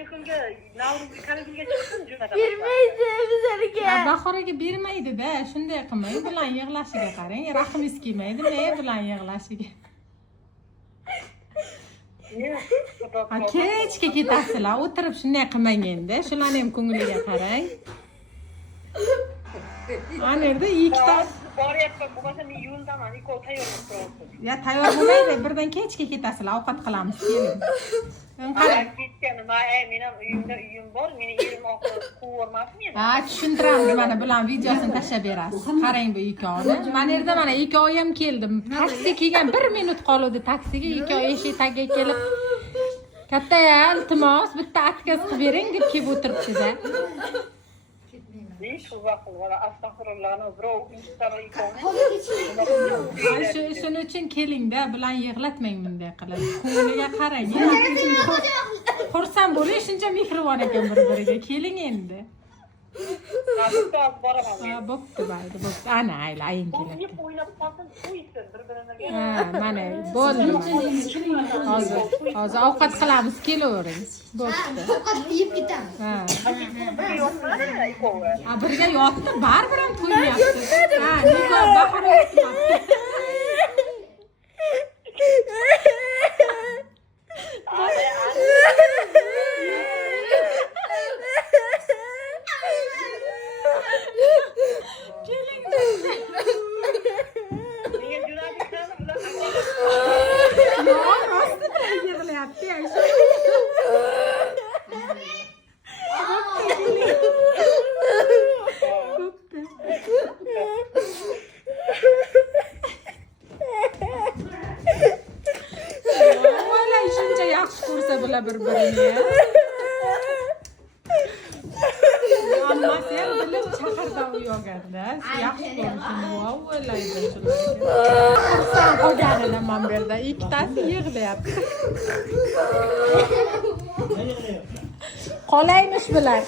kanikulga, Navro'zga kanikulga chiqsin jo'nataman. Bermaydi bizlarga. Bahorga bermaydi-da, shunday qilmang, bilan yig'lashiga qarang. Rahmingiz kelmaydi, men bilan yig'lashiga. Ha, kechga ketasizlar, o'tirib shunday qilmang endi. Shularni ham ko'ngliga qarang. Ana yerda ikkita boryapman, bo'lmasa men yo'ldaman, ikkovi tayyorlab turibsiz. ya tayyor bo'lmaydi, birdan kechga ketasizlar, ovqat qilamiz, keling. Qarang, ketganim, men ham uyim bor, meni erim oxiri quvurmasmi endi? Ha, tushuntiraman, mana bilan videosini tashlab berasiz. Qarang bu ikkovini. Mana yerda mana ikkovi ham keldi. Taksi kelgan 1 minut qoldi taksiga, ikkovi eshik tagiga kelib katta iltimos, bitta atkaz qilib bering deb kelib o'tiribdi-da. Astag'firullah, birov Instagram Shuning uchun keling-da, bilan yig'latmang bunday qilib. Ko'ngliga qarang. Xursand bo'ling, shuncha mehribon ekan bir-biriga. Keling endi. Ha, bo'pti, mayli, bo'pti. Ana, aylang keladi. o'ylab qolsin, qo'ysin bir-birini. Ha, mana bo'ldi. Hozir ovqat qilamiz, kelavering. Bo'pti. Ovqat yeb ketamiz. Ha. ikkovi. Ha, birga yotdi, baribir ham to'ymayapti. Ha, nikoh bahor o'tmayapti. Shuncha yaxshi ko'rsa bular bir-birini. Ammasi ham bilib chaqirdi u yo'ganda. Yaxshi ko'rishini o'ylaydi shularga. Xursand qolganidan men bu yerda ikkitasi yig'layapti. Qolaymish bular.